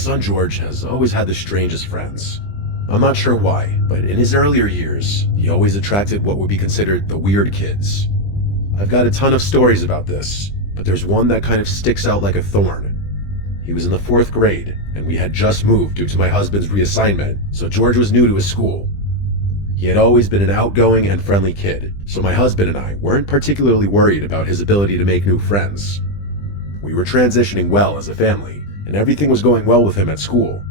son George has always had the strangest friends. I'm not sure why, but in his earlier years, he always attracted what would be considered the weird kids. I've got a ton of stories about this, but there's one that kind of sticks out like a thorn. He was in the 4th grade, and we had just moved due to my husband's reassignment, so George was new to his school. He had always been an outgoing and friendly kid, so my husband and I weren't particularly worried about his ability to make new friends. We were transitioning well as a family, and everything was going well with him at school.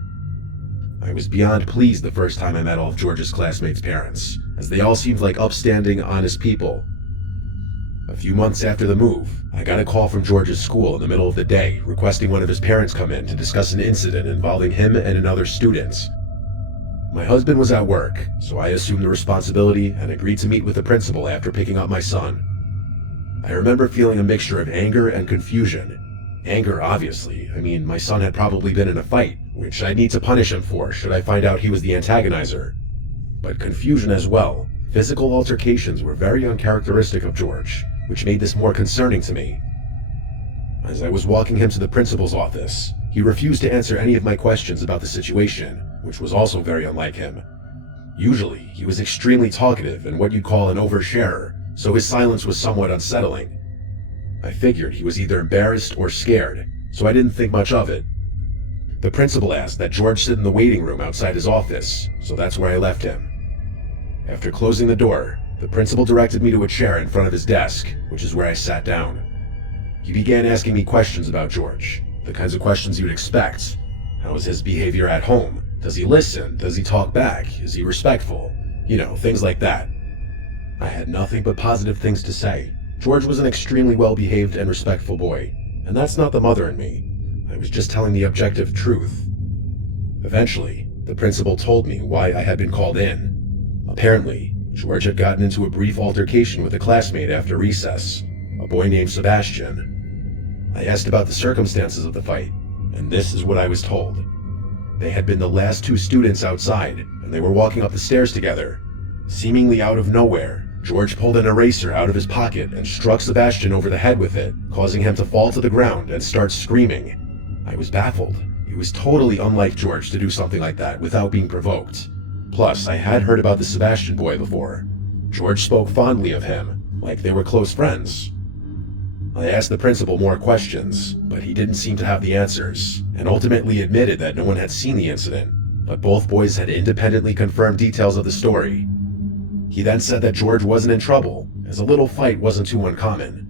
I was beyond pleased the first time I met all of George's classmates' parents, as they all seemed like upstanding, honest people. A few months after the move, I got a call from George's school in the middle of the day requesting one of his parents come in to discuss an incident involving him and another student. My husband was at work, so I assumed the responsibility and agreed to meet with the principal after picking up my son. I remember feeling a mixture of anger and confusion. Anger, obviously. I mean, my son had probably been in a fight, which I'd need to punish him for should I find out he was the antagonizer. But confusion as well. Physical altercations were very uncharacteristic of George, which made this more concerning to me. As I was walking him to the principal's office, he refused to answer any of my questions about the situation, which was also very unlike him. Usually, he was extremely talkative and what you'd call an oversharer, so his silence was somewhat unsettling. I figured he was either embarrassed or scared, so I didn't think much of it. The principal asked that George sit in the waiting room outside his office, so that's where I left him. After closing the door, the principal directed me to a chair in front of his desk, which is where I sat down. He began asking me questions about George, the kinds of questions you'd expect. How is his behavior at home? Does he listen? Does he talk back? Is he respectful? You know, things like that. I had nothing but positive things to say. George was an extremely well-behaved and respectful boy, and that's not the mother in me. I was just telling the objective truth. Eventually, the principal told me why I had been called in. Apparently, George had gotten into a brief altercation with a classmate after recess, a boy named Sebastian. I asked about the circumstances of the fight, and this is what I was told. They had been the last 2 students outside, and they were walking up the stairs together. Seemingly out of nowhere, George pulled an eraser out of his pocket and struck Sebastian over the head with it, causing him to fall to the ground and start screaming. I was baffled. It was totally unlike George to do something like that without being provoked. Plus, I had heard about the Sebastian boy before. George spoke fondly of him, like they were close friends. I asked the principal more questions, but he didn't seem to have the answers, and ultimately admitted that no one had seen the incident, but both boys had independently confirmed details of the story. He then said that George wasn't in trouble, as a little fight wasn't too uncommon.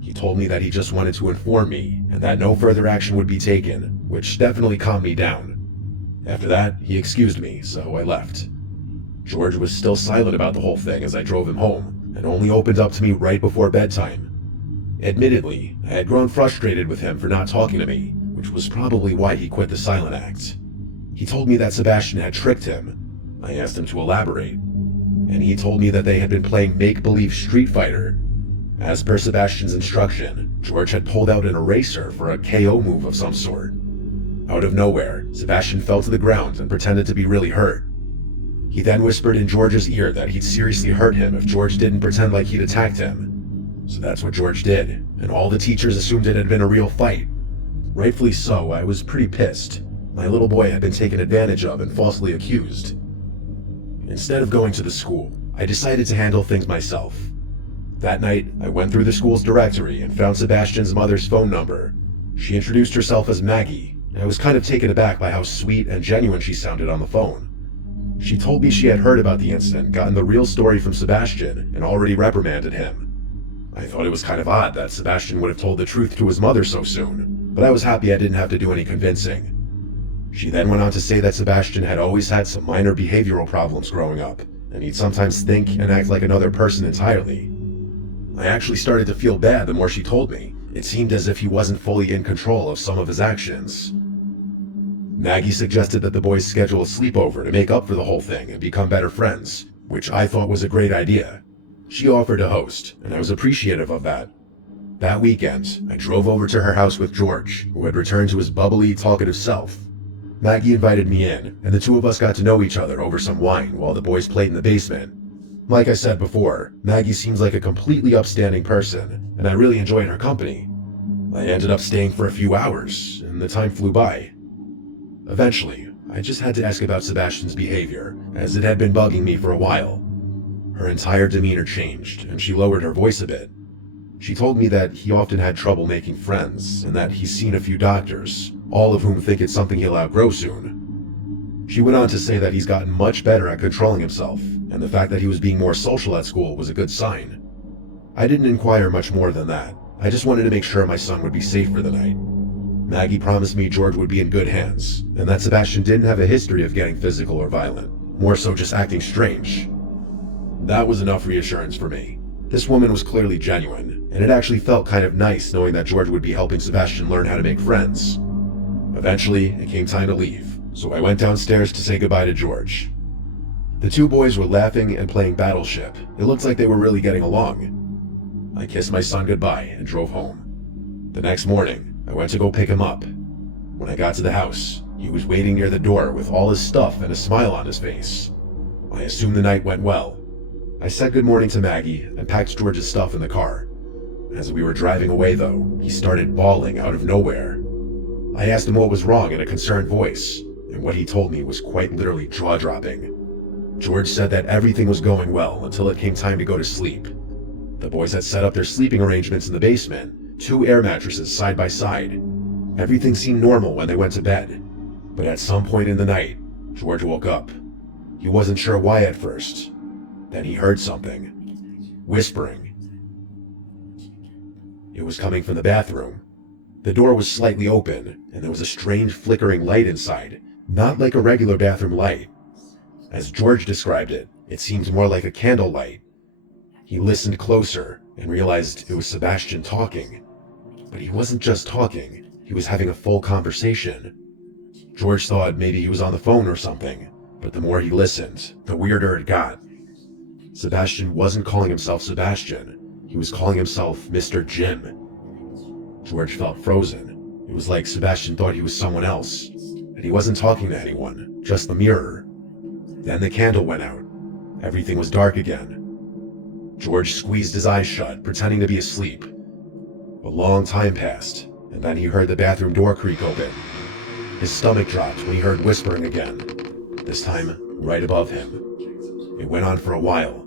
He told me that he just wanted to inform me, and that no further action would be taken, which definitely calmed me down. After that, he excused me, so I left. George was still silent about the whole thing as I drove him home, and only opened up to me right before bedtime. Admittedly, I had grown frustrated with him for not talking to me, which was probably why he quit the silent act. He told me that Sebastian had tricked him. I asked him to elaborate, and he told me that they had been playing make-believe Street Fighter. As per Sebastian's instruction, George had pulled out an eraser for a KO move of some sort. Out of nowhere, Sebastian fell to the ground and pretended to be really hurt. He then whispered in George's ear that he'd seriously hurt him if George didn't pretend like he'd attacked him. So that's what George did, and all the teachers assumed it had been a real fight. Rightfully so, I was pretty pissed. My little boy had been taken advantage of and falsely accused. Instead of going to the school, I decided to handle things myself. That night, I went through the school's directory and found Sebastian's mother's phone number. She introduced herself as Maggie, and I was kind of taken aback by how sweet and genuine she sounded on the phone. She told me she had heard about the incident, gotten the real story from Sebastian, and already reprimanded him. I thought it was kind of odd that Sebastian would have told the truth to his mother so soon, but I was happy I didn't have to do any convincing. She then went on to say that Sebastian had always had some minor behavioral problems growing up, and he'd sometimes think and act like another person entirely. I actually started to feel bad the more she told me. It seemed as if he wasn't fully in control of some of his actions. Maggie suggested that the boys schedule a sleepover to make up for the whole thing and become better friends, which I thought was a great idea. She offered to host, and I was appreciative of that. That weekend, I drove over to her house with George, who had returned to his bubbly, talkative self. Maggie invited me in, and the two of us got to know each other over some wine while the boys played in the basement. Like I said before, Maggie seems like a completely upstanding person, and I really enjoyed her company. I ended up staying for a few hours, and the time flew by. Eventually, I just had to ask about Sebastian's behavior, as it had been bugging me for a while. Her entire demeanor changed, and she lowered her voice a bit. She told me that he often had trouble making friends, and that he's seen a few doctors, all of whom think it's something he'll outgrow soon. She went on to say that he's gotten much better at controlling himself, and the fact that he was being more social at school was a good sign. I didn't inquire much more than that. I just wanted to make sure my son would be safe for the night. Maggie promised me George would be in good hands, and that Sebastian didn't have a history of getting physical or violent, more so just acting strange. That was enough reassurance for me. This woman was clearly genuine, and it actually felt kind of nice knowing that George would be helping Sebastian learn how to make friends. Eventually, it came time to leave, so I went downstairs to say goodbye to George. The two boys were laughing and playing Battleship. It looked like they were really getting along. I kissed my son goodbye and drove home. The next morning, I went to go pick him up. When I got to the house, he was waiting near the door with all his stuff and a smile on his face. I assumed the night went well. I said good morning to Maggie and packed George's stuff in the car. As we were driving away though, he started bawling out of nowhere. I asked him what was wrong in a concerned voice, and what he told me was quite literally jaw-dropping. George said that everything was going well until it came time to go to sleep. The boys had set up their sleeping arrangements in the basement, 2 air mattresses side by side. Everything seemed normal when they went to bed, but at some point in the night, George woke up. He wasn't sure why at first. Then he heard something. Whispering. It was coming from the bathroom. The door was slightly open, and there was a strange flickering light inside, not like a regular bathroom light. As George described it, it seemed more like a candle light. He listened closer and realized it was Sebastian talking. But he wasn't just talking, he was having a full conversation. George thought maybe he was on the phone or something, but the more he listened, the weirder it got. Sebastian wasn't calling himself Sebastian, he was calling himself Mr. Jim. George felt frozen. It was like Sebastian thought he was someone else, and he wasn't talking to anyone, just the mirror. Then the candle went out. Everything was dark again. George squeezed his eyes shut, pretending to be asleep. A long time passed, and then he heard the bathroom door creak open. His stomach dropped when he heard whispering again, this time right above him. It went on for a while.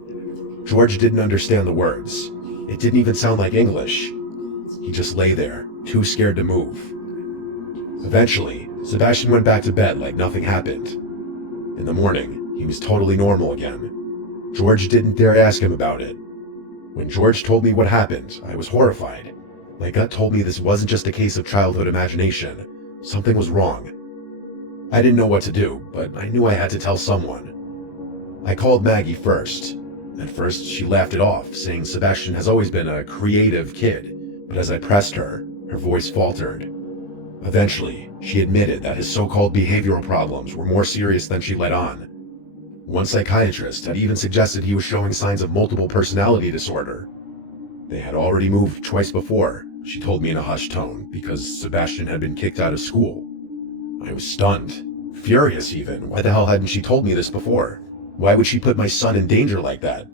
George didn't understand the words. It didn't even sound like English. He just lay there, too scared to move. Eventually, Sebastian went back to bed like nothing happened. In the morning, he was totally normal again. George didn't dare ask him about it. When George told me what happened, I was horrified. My gut told me this wasn't just a case of childhood imagination. Something was wrong. I didn't know what to do, but I knew I had to tell someone. I called Maggie first. At first, she laughed it off, saying Sebastian has always been a creative kid, but as I pressed her, her voice faltered. Eventually, she admitted that his so-called behavioral problems were more serious than she let on. One psychiatrist had even suggested he was showing signs of multiple personality disorder. They had already moved twice before, she told me in a hushed tone, because Sebastian had been kicked out of school. I was stunned, furious even. Why the hell hadn't she told me this before? Why would she put my son in danger like that?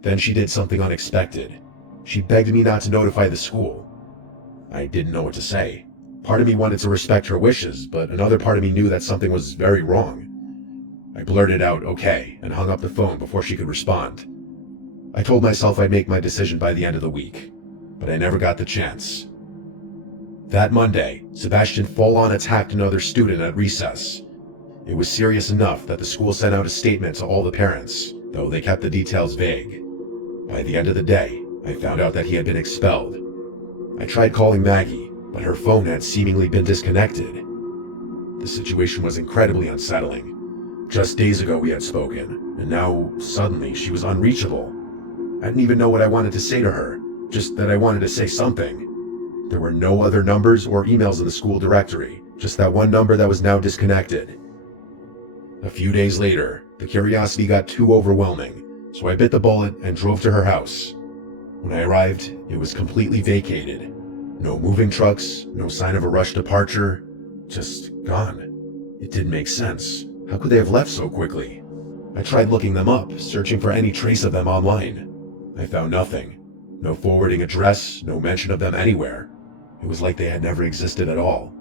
Then she did something unexpected. She begged me not to notify the school. I didn't know what to say. Part of me wanted to respect her wishes, but another part of me knew that something was very wrong. I blurted out, okay, and hung up the phone before she could respond. I told myself I'd make my decision by the end of the week, but I never got the chance. That Monday, Sebastian full-on attacked another student at recess. It was serious enough that the school sent out a statement to all the parents, though they kept the details vague. By the end of the day, I found out that he had been expelled. I tried calling Maggie, but her phone had seemingly been disconnected. The situation was incredibly unsettling. Just days ago we had spoken, and now, suddenly, she was unreachable. I didn't even know what I wanted to say to her, just that I wanted to say something. There were no other numbers or emails in the school directory, just that one number that was now disconnected. A few days later, the curiosity got too overwhelming, so I bit the bullet and drove to her house. When I arrived, it was completely vacated. No moving trucks, no sign of a rushed departure, just gone. It didn't make sense. How could they have left so quickly? I tried looking them up, searching for any trace of them online. I found nothing. No forwarding address, no mention of them anywhere. It was like they had never existed at all.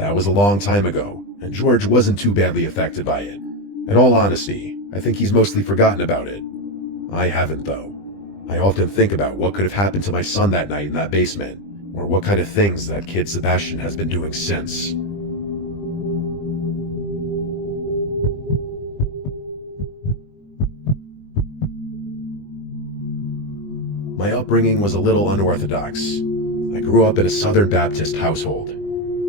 That was a long time ago, and George wasn't too badly affected by it. In all honesty, I think he's mostly forgotten about it. I haven't, though. I often think about what could have happened to my son that night in that basement, or what kind of things that kid Sebastian has been doing since. My upbringing was a little unorthodox. I grew up in a Southern Baptist household,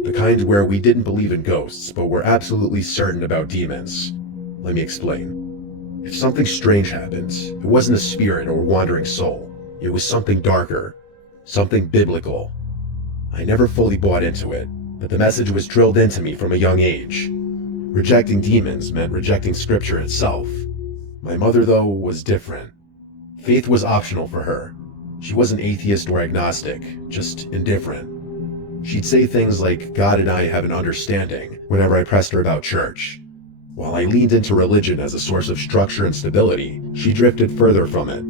the kind where we didn't believe in ghosts, but were absolutely certain about demons. Let me explain. If something strange happened, it wasn't a spirit or wandering soul. It was something darker, something biblical. I never fully bought into it, but the message was drilled into me from a young age. Rejecting demons meant rejecting scripture itself. My mother, though, was different. Faith was optional for her. She wasn't atheist or agnostic, just indifferent. She'd say things like, "God and I have an understanding," whenever I pressed her about church. While I leaned into religion as a source of structure and stability, she drifted further from it.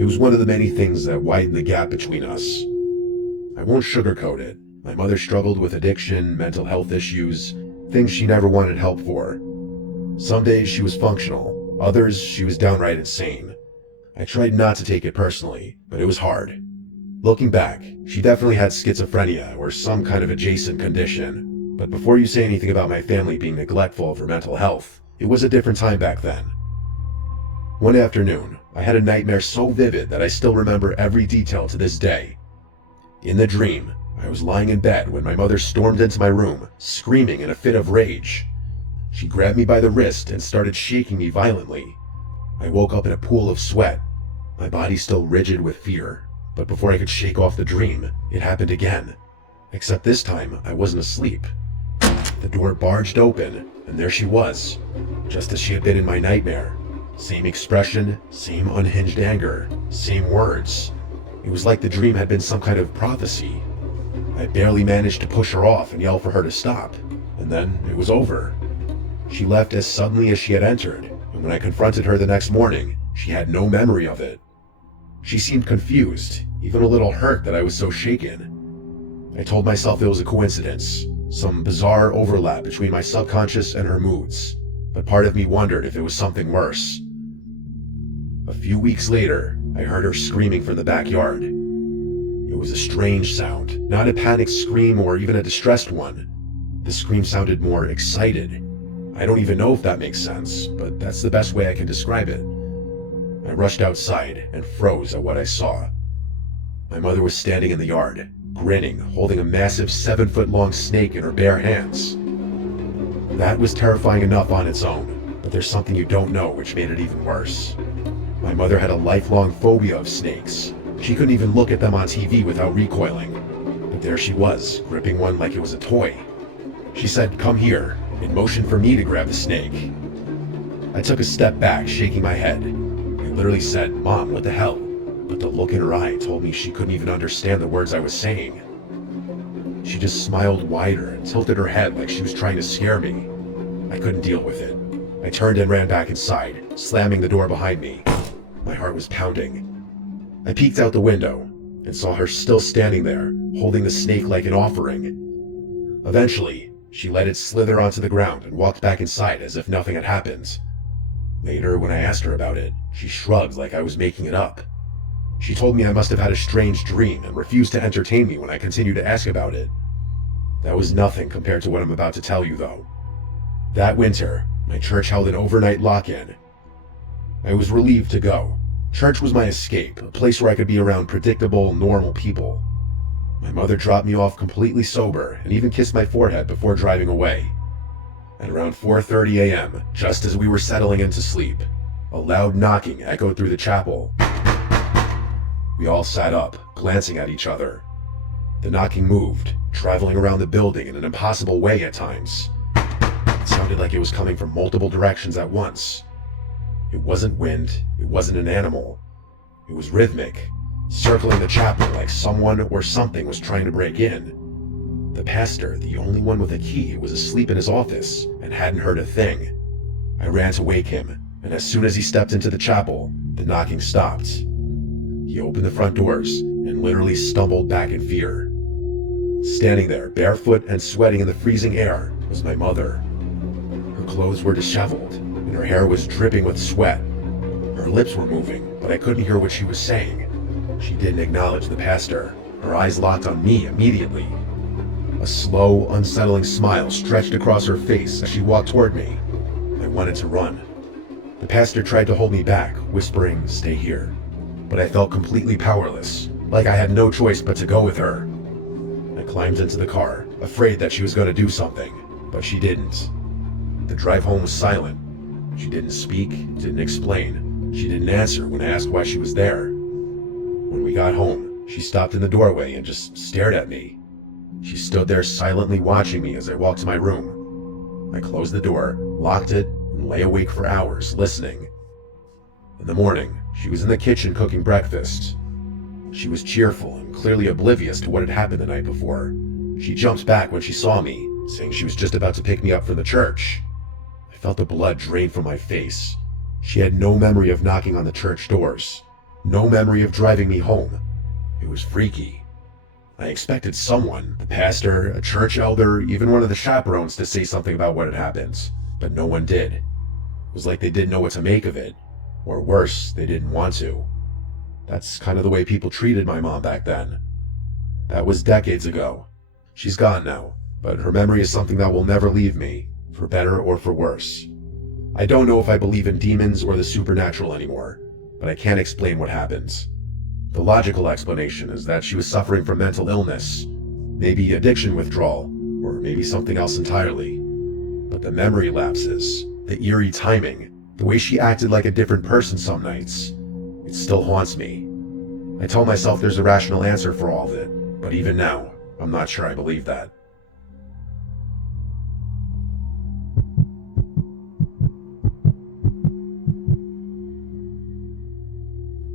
It was one of the many things that widened the gap between us. I won't sugarcoat it. My mother struggled with addiction, mental health issues, things she never wanted help for. Some days she was functional, others she was downright insane. I tried not to take it personally, but it was hard. Looking back, she definitely had schizophrenia or some kind of adjacent condition. But before you say anything about my family being neglectful of her mental health, it was a different time back then. One afternoon, I had a nightmare so vivid that I still remember every detail to this day. In the dream, I was lying in bed when my mother stormed into my room, screaming in a fit of rage. She grabbed me by the wrist and started shaking me violently. I woke up in a pool of sweat, my body still rigid with fear. But before I could shake off the dream, it happened again. Except this time, I wasn't asleep. The door barged open, and there she was, just as she had been in my nightmare. Same expression, same unhinged anger, same words. It was like the dream had been some kind of prophecy. I barely managed to push her off and yell for her to stop, and then it was over. She left as suddenly as she had entered, and when I confronted her the next morning, she had no memory of it. She seemed confused, even a little hurt that I was so shaken. I told myself it was a coincidence, some bizarre overlap between my subconscious and her moods, but part of me wondered if it was something worse. A few weeks later, I heard her screaming from the backyard. It was a strange sound, not a panicked scream or even a distressed one. The scream sounded more excited. I don't even know if that makes sense, but that's the best way I can describe it. I rushed outside and froze at what I saw. My mother was standing in the yard, grinning, holding a massive 7-foot-long snake in her bare hands. That was terrifying enough on its own, but there's something you don't know which made it even worse. My mother had a lifelong phobia of snakes. She couldn't even look at them on TV without recoiling. But there she was, gripping one like it was a toy. She said, "Come here," and motioned for me to grab the snake. I took a step back, shaking my head. I literally said, "Mom, what the hell?" But the look in her eye told me she couldn't even understand the words I was saying. She just smiled wider and tilted her head like she was trying to scare me. I couldn't deal with it. I turned and ran back inside, slamming the door behind me. My heart was pounding. I peeked out the window and saw her still standing there, holding the snake like an offering. Eventually, she let it slither onto the ground and walked back inside as if nothing had happened. Later, when I asked her about it, she shrugged like I was making it up. She told me I must have had a strange dream and refused to entertain me when I continued to ask about it. That was nothing compared to what I'm about to tell you, though. That winter, my church held an overnight lock-in. I was relieved to go. Church was my escape, a place where I could be around predictable, normal people. My mother dropped me off completely sober and even kissed my forehead before driving away. At around 4:30 a.m., just as we were settling into sleep, a loud knocking echoed through the chapel. We all sat up, glancing at each other. The knocking moved, traveling around the building in an impossible way at times. It sounded like it was coming from multiple directions at once. It wasn't wind, it wasn't an animal. It was rhythmic, circling the chapel like someone or something was trying to break in. The pastor, the only one with a key, was asleep in his office and hadn't heard a thing. I ran to wake him, and as soon as he stepped into the chapel, the knocking stopped. He opened the front doors and literally stumbled back in fear. Standing there, barefoot and sweating in the freezing air, was my mother. Her clothes were disheveled, and her hair was dripping with sweat. Her lips were moving, but I couldn't hear what she was saying. She didn't acknowledge the pastor. Her eyes locked on me immediately. A slow, unsettling smile stretched across her face as she walked toward me. I wanted to run. The pastor tried to hold me back, whispering, "Stay here." But I felt completely powerless, like I had no choice but to go with her. I climbed into the car, afraid that she was going to do something, but she didn't. The drive home was silent. She didn't speak, didn't explain. She didn't answer when I asked why she was there. When we got home, she stopped in the doorway and just stared at me. She stood there silently watching me as I walked to my room. I closed the door, locked it, and lay awake for hours, listening. In the morning, she was in the kitchen cooking breakfast. She was cheerful and clearly oblivious to what had happened the night before. She jumped back when she saw me, saying she was just about to pick me up from the church. I felt the blood drain from my face. She had no memory of knocking on the church doors. No memory of driving me home. It was freaky. I expected someone, the pastor, a church elder, even one of the chaperones, to say something about what had happened, but no one did. It was like they didn't know what to make of it, or worse, they didn't want to. That's kind of the way people treated my mom back then. That was decades ago. She's gone now, but her memory is something that will never leave me, for better or for worse. I don't know if I believe in demons or the supernatural anymore, but I can't explain what happened. The logical explanation is that she was suffering from mental illness, maybe addiction withdrawal, or maybe something else entirely. But the memory lapses, the eerie timing, the way she acted like a different person some nights, it still haunts me. I tell myself there's a rational answer for all of it, but even now, I'm not sure I believe that.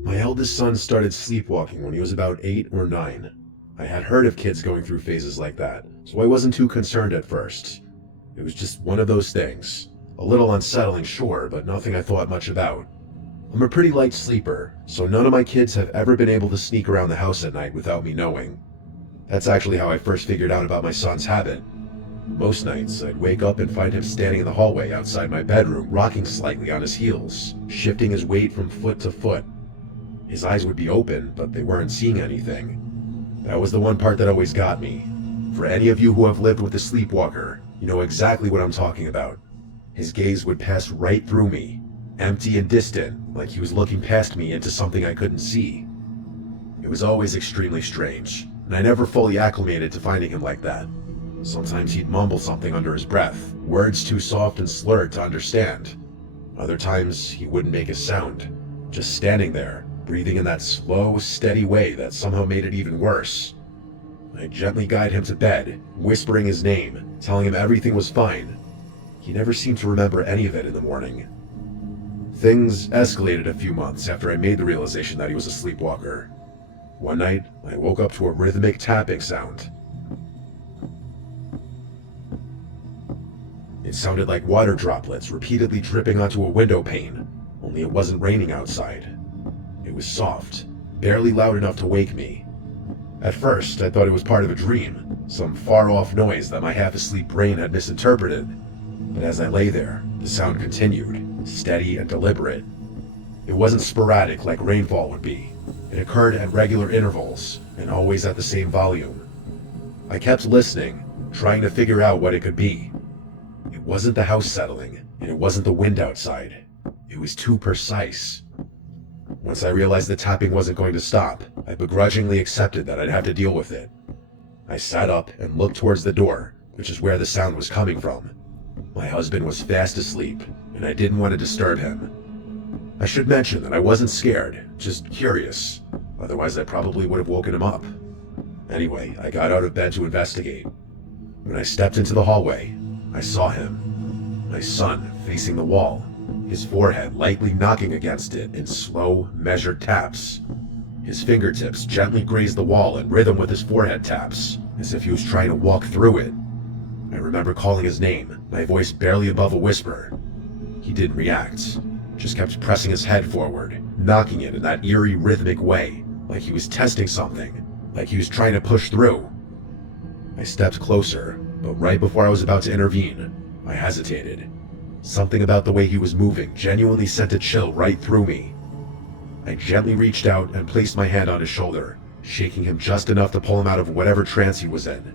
My eldest son started sleepwalking when he was about 8 or 9. I had heard of kids going through phases like that, so I wasn't too concerned at first. It was just one of those things. A little unsettling, sure, but nothing I thought much about. I'm a pretty light sleeper, so none of my kids have ever been able to sneak around the house at night without me knowing. That's actually how I first figured out about my son's habit. Most nights, I'd wake up and find him standing in the hallway outside my bedroom, rocking slightly on his heels, shifting his weight from foot to foot. His eyes would be open, but they weren't seeing anything. That was the one part that always got me. For any of you who have lived with a sleepwalker, you know exactly what I'm talking about. His gaze would pass right through me, empty and distant, like he was looking past me into something I couldn't see. It was always extremely strange, and I never fully acclimated to finding him like that. Sometimes he'd mumble something under his breath, words too soft and slurred to understand. Other times, he wouldn't make a sound, just standing there, breathing in that slow, steady way that somehow made it even worse. I'd gently guide him to bed, whispering his name, telling him everything was fine. He never seemed to remember any of it in the morning. Things escalated a few months after I made the realization that he was a sleepwalker. One night, I woke up to a rhythmic tapping sound. It sounded like water droplets repeatedly dripping onto a window pane, only it wasn't raining outside. It was soft, barely loud enough to wake me. At first, I thought it was part of a dream, some far-off noise that my half-asleep brain had misinterpreted. But as I lay there, the sound continued, steady and deliberate. It wasn't sporadic like rainfall would be. It occurred at regular intervals, and always at the same volume. I kept listening, trying to figure out what it could be. It wasn't the house settling, and it wasn't the wind outside. It was too precise. Once I realized the tapping wasn't going to stop, I begrudgingly accepted that I'd have to deal with it. I sat up and looked towards the door, which is where the sound was coming from. My husband was fast asleep, and I didn't want to disturb him. I should mention that I wasn't scared, just curious. Otherwise, I probably would have woken him up. Anyway, I got out of bed to investigate. When I stepped into the hallway, I saw him, my son, facing the wall, his forehead lightly knocking against it in slow, measured taps. His fingertips gently grazed the wall in rhythm with his forehead taps, as if he was trying to walk through it. I remember calling his name, my voice barely above a whisper. He didn't react, just kept pressing his head forward, knocking it in that eerie rhythmic way, like he was testing something, like he was trying to push through. I stepped closer, but right before I was about to intervene, I hesitated. Something about the way he was moving genuinely sent a chill right through me. I gently reached out and placed my hand on his shoulder, shaking him just enough to pull him out of whatever trance he was in.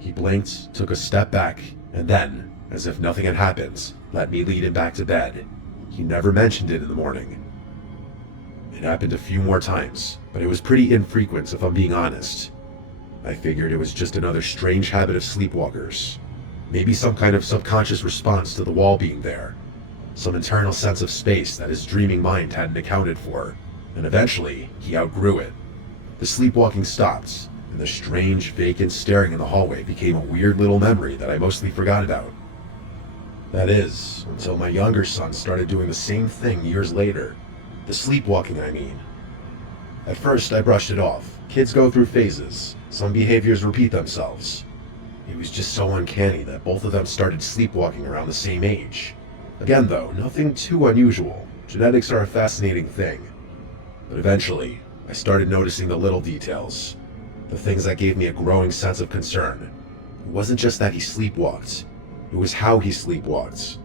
He blinked, took a step back, and then, as if nothing had happened, let me lead him back to bed. He never mentioned it in the morning. It happened a few more times, but it was pretty infrequent if I'm being honest. I figured it was just another strange habit of sleepwalkers. Maybe some kind of subconscious response to the wall being there. Some internal sense of space that his dreaming mind hadn't accounted for, and eventually he outgrew it. The sleepwalking stopped, and the strange, vacant staring in the hallway became a weird little memory that I mostly forgot about. That is, until my younger son started doing the same thing years later. The sleepwalking, I mean. At first, I brushed it off. Kids go through phases. Some behaviors repeat themselves. It was just so uncanny that both of them started sleepwalking around the same age. Again though, nothing too unusual. Genetics are a fascinating thing. But eventually, I started noticing the little details. The things that gave me a growing sense of concern. It wasn't just that he sleepwalked. It was how he sleepwalked.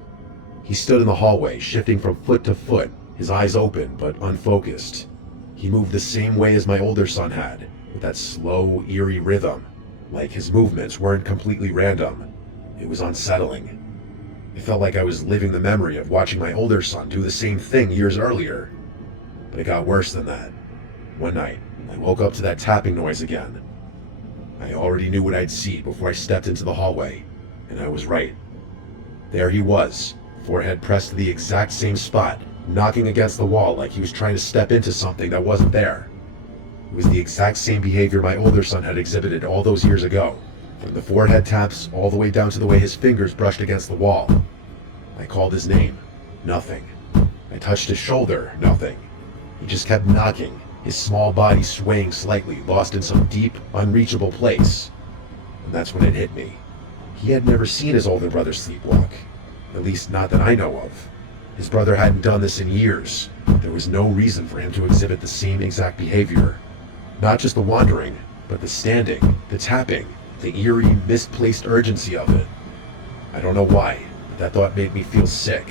He stood in the hallway, shifting from foot to foot, his eyes open but unfocused. He moved the same way as my older son had, with that slow, eerie rhythm. Like his movements weren't completely random. It was unsettling. It felt like I was living the memory of watching my older son do the same thing years earlier. But it got worse than that. One night, I woke up to that tapping noise again. I already knew what I'd see before I stepped into the hallway, and I was right. There he was, forehead pressed to the exact same spot, knocking against the wall like he was trying to step into something that wasn't there. It was the exact same behavior my older son had exhibited all those years ago, from the forehead taps all the way down to the way his fingers brushed against the wall. I called his name. Nothing. I touched his shoulder. Nothing. He just kept knocking, his small body swaying slightly, lost in some deep, unreachable place. And that's when it hit me. He had never seen his older brother sleepwalk. At least not that I know of. His brother hadn't done this in years. There was no reason for him to exhibit the same exact behavior. Not just the wandering, but the standing, the tapping, the eerie, misplaced urgency of it. I don't know why, but that thought made me feel sick.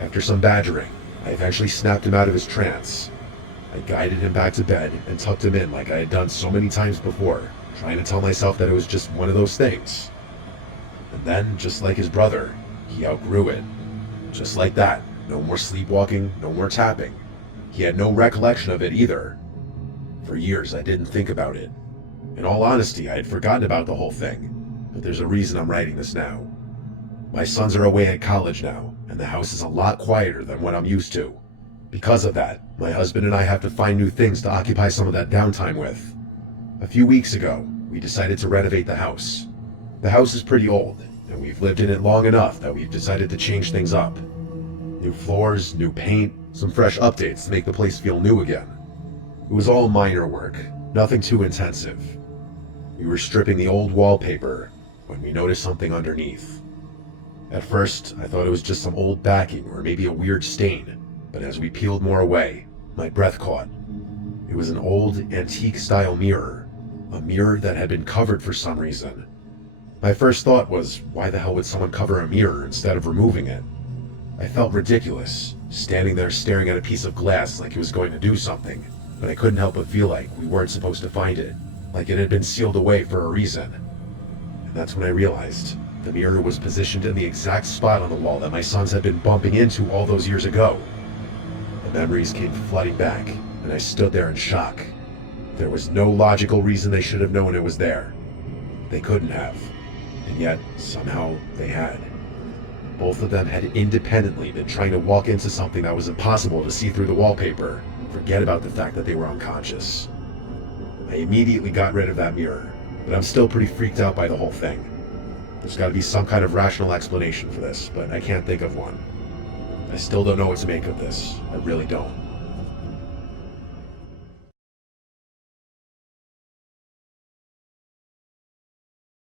After some badgering, I eventually snapped him out of his trance. I guided him back to bed and tucked him in like I had done so many times before, trying to tell myself that it was just one of those things. And then, just like his brother, he outgrew it. Just like that, no more sleepwalking, no more tapping. He had no recollection of it either. For years, I didn't think about it. In all honesty, I had forgotten about the whole thing, but there's a reason I'm writing this now. My sons are away at college now, and the house is a lot quieter than what I'm used to. Because of that, my husband and I have to find new things to occupy some of that downtime with. A few weeks ago, we decided to renovate the house. The house is pretty old, and we've lived in it long enough that we've decided to change things up. New floors, new paint, some fresh updates to make the place feel new again. It was all minor work, nothing too intensive. We were stripping the old wallpaper when we noticed something underneath. At first, I thought it was just some old backing or maybe a weird stain, but as we peeled more away, my breath caught. It was an old, antique-style mirror, a mirror that had been covered for some reason. My first thought was, why the hell would someone cover a mirror instead of removing it? I felt ridiculous, standing there staring at a piece of glass like it was going to do something, but I couldn't help but feel like we weren't supposed to find it, like it had been sealed away for a reason. And that's when I realized the mirror was positioned in the exact spot on the wall that my sons had been bumping into all those years ago. The memories came flooding back, and I stood there in shock. There was no logical reason they should have known it was there. They couldn't have, and yet somehow they had. Both of them had independently been trying to walk into something that was impossible to see through the wallpaper. Forget about the fact that they were unconscious. I immediately got rid of that mirror, but I'm still pretty freaked out by the whole thing. There's got to be some kind of rational explanation for this, but I can't think of one. I still don't know what to make of this. I really don't.